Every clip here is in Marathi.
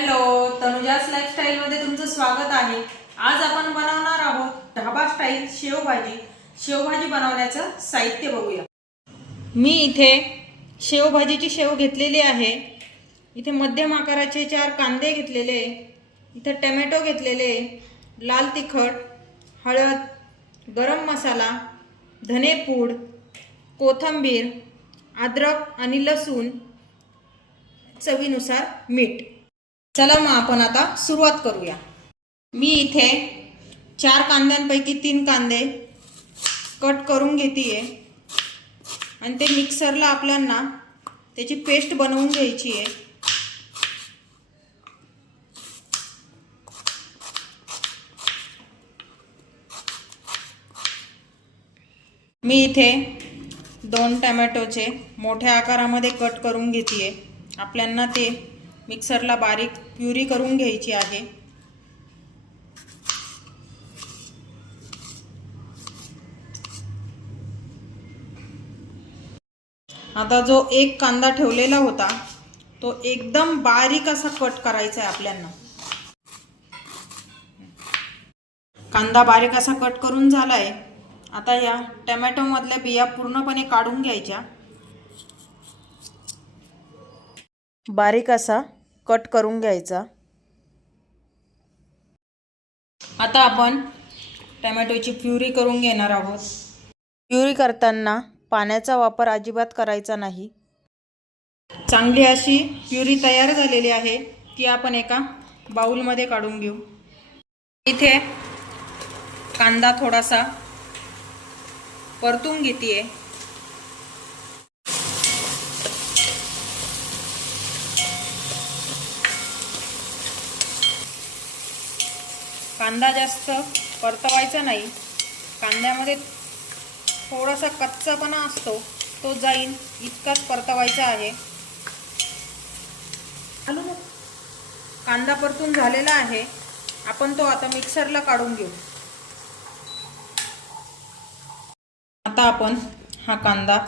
हॅलो तनुजास लाईफस्टाईलमध्ये तुमचं स्वागत आहे. आज आपण बनवणार आहोत ढाबा स्टाईल शेवभाजी. शेवभाजी बनवण्याचं साहित्य बघूया. मी इथे शेवभाजीची शेव घेतलेली आहे. इथे मध्यम आकाराचे चार कांदे घेतलेले इथे टमॅटो घेतलेले लाल तिखट हळद गरम मसाला धनेपूड कोथंबीर अद्रक आणि लसूण चवीनुसार मीठ. चला मग आपण आता सुरुवात करूया. मी इथे चार कांद्यांपैकी तीन कांदे कट करून घेते आणि ते मिक्सरला आपल्यांना त्याची पेस्ट बनवून घ्यायची आहे मी इथे दोन टमॅटोचे मोठ्या आकारामध्ये कट करून घेते आपल्यांना ते मिक्सरला बारीक प्युरी करून घ्यायची आहे. आता जो एक कांदा ठेवलेला होता तो एकदम बारीक असा कट करायचा आहे आपल्यांना. कांदा बारीक असा कट करून झालाय. आता या टमॅटोमधल्या बिया पूर्णपणे काढून घ्यायच्या. बारीक असा कट करून घ्यायचा. आता आपण टमॅटोची प्युरी करून घेणार आहोत. प्युरी करताना पाण्याचा वापर अजिबात करायचा नाही. चांगली अशी प्युरी तयार झालेली आहे ती आपण एका बाउलमध्ये काढून घेऊ. इथे कांदा थोडासा परतून घेते कांदा जास्त परतवायचा नाही. कांद्यामध्ये थोडासा कच्चापणा असतो तो जाईन इतकाच परतवायचा आहे. हॅलो कांदा परतून झालेला आहे. आपण तो आता मिक्सरला काढून घेऊ. आता आपण हा कांदा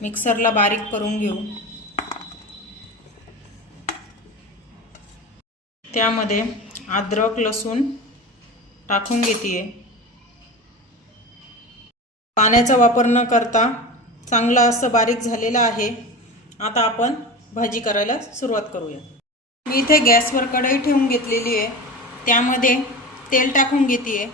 मिक्सरला बारीक करून घेऊ. त्यामध्ये अद्रक लसूण टाकून घेते पाण्याचा वापर न करता चांगला असं बारीक झालेला आहे. आता आपण भाजी करायला सुरुवात करूया. मी इथे गॅसवर कढई ठेवून घेतलेली आहे. त्यामध्ये तेल टाकून घेते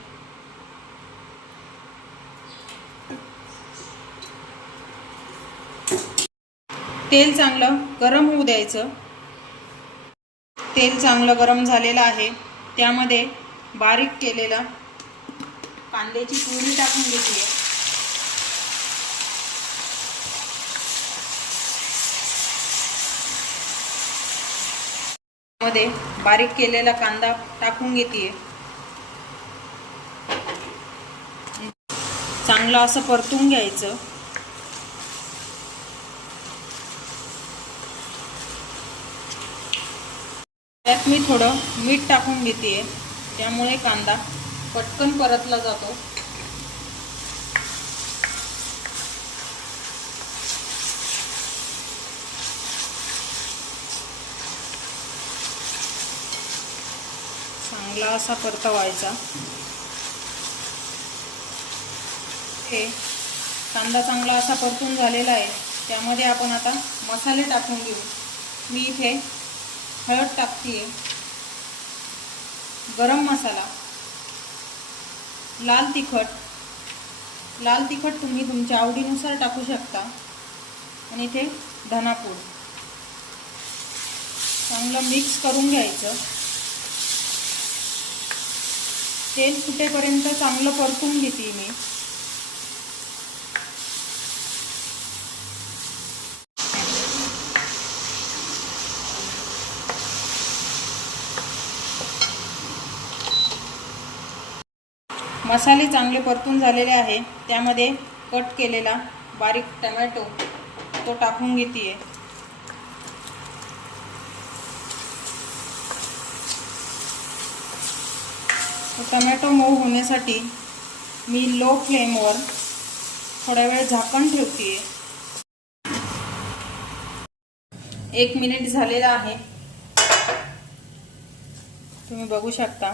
तेल चांगलं गरम होऊ द्यायचं. तेल चांगलं गरम झालेलं आहे. त्यामध्ये बारीक केलेला कांद्याची पुरी टाकून घेतली मध्ये बारीक केलेला कांदा टाकून घेते चांगलं असं परतून घ्यायचं. त्यात मी थोडं मीठ टाकून घेते त्यामुळे कांदा पटकन परतला जातो. चांगला असा परतवायचा. हे कांदा चांगला असा परतून झालेला आहे. त्यामध्ये आपण आता मसाले टाकून घेऊ. मी इथे हळद टाकते गरम मसाला लाल तिखट. लाल तिखट तुम्ही तुमच्या आवडीनुसार टाकू शकता. आणि इथे धनापूड चांगलं मिक्स करून घ्यायचं. तेल फुटेपर्यंत चांगलं परतून घेते मी. मसाले चांगले परतून झालेले आहे. त्यामध्ये कट केलेला बारीक टमॅटो तो टाकून घेते टमॅटो मऊ होण्यासाठी मी लो फ्लेमवर थोडा वेळ झाकण ठेवते एक मिनिट झालेला आहे. तुम्ही बघू शकता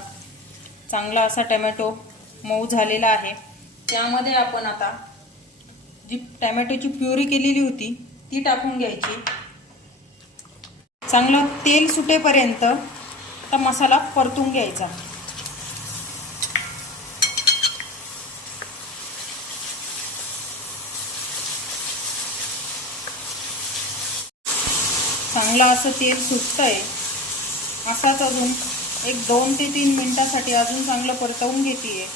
चांगला असा टमॅटो मऊ झालेला आहे. त्यामध्ये आपण आता जी टॅमॅटोची प्युरी केलेली होती ती टाकून घ्यायची. चांगलं तेल सुटेपर्यंत आता मसाला परतून घ्यायचा. चांगलं असं तेल सुटतंय. असाच अजून एक दोन ते तीन मिनिटासाठी अजून चांगलं परतवून घेते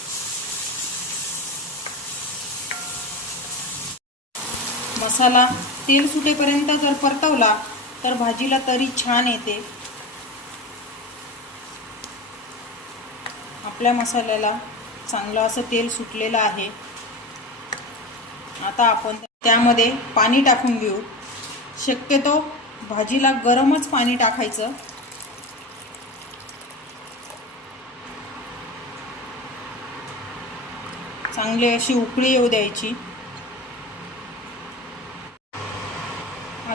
मसाला तेल सुटेपर्यंत जर परतवला तर भाजीला तरी छान येते. आपल्या मसाल्याला चांगलं असं तेल सुटलेलं आहे. आता आपण त्यामध्ये पाणी टाकून घेऊ. शक्यतो भाजीला गरमच पाणी टाकायचं. चांगली अशी उकळी येऊ द्यायची.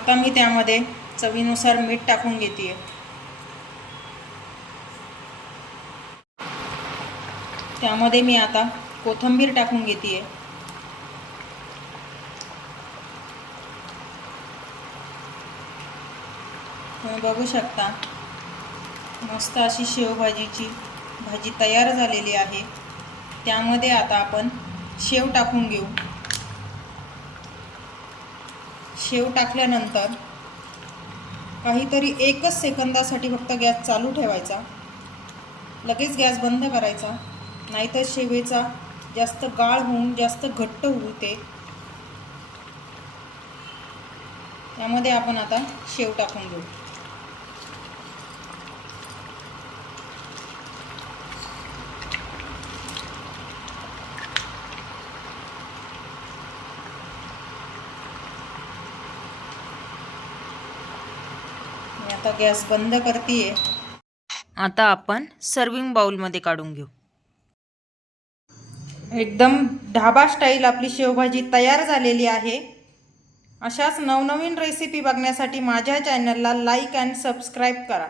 आता मी त्यामध्ये चवीनुसार मीठ टाकून घेते. त्यामध्ये मी आता कोथिंबीर टाकून घेते. तुम्ही बघू शकता मस्त अशी शेवभाजीची भाजी तयार झालेली आहे. त्यामध्ये आता आपण शेव टाकून घेऊ. शेव टाकल्यानंतर काहीतरी एकच सेकंदासाठी फक्त गॅस चालू ठेवायचा. लगेच गॅस बंद करायचा. नाहीतर शेवेचा जास्त गाळ होऊन जास्त घट्ट होऊ ते. त्यामध्ये आपण आता शेव टाकून घेऊ. आता गॅस बंद करते आता आपण सर्विंग बाउलमध्ये काढून घेऊ. एकदम ढाबा स्टाईल आपली शेवभाजी तयार झालेली आहे. अशाच नवनवीन रेसिपी बघण्यासाठी माझ्या चॅनलला लाईक अँड सबस्क्राईब करा.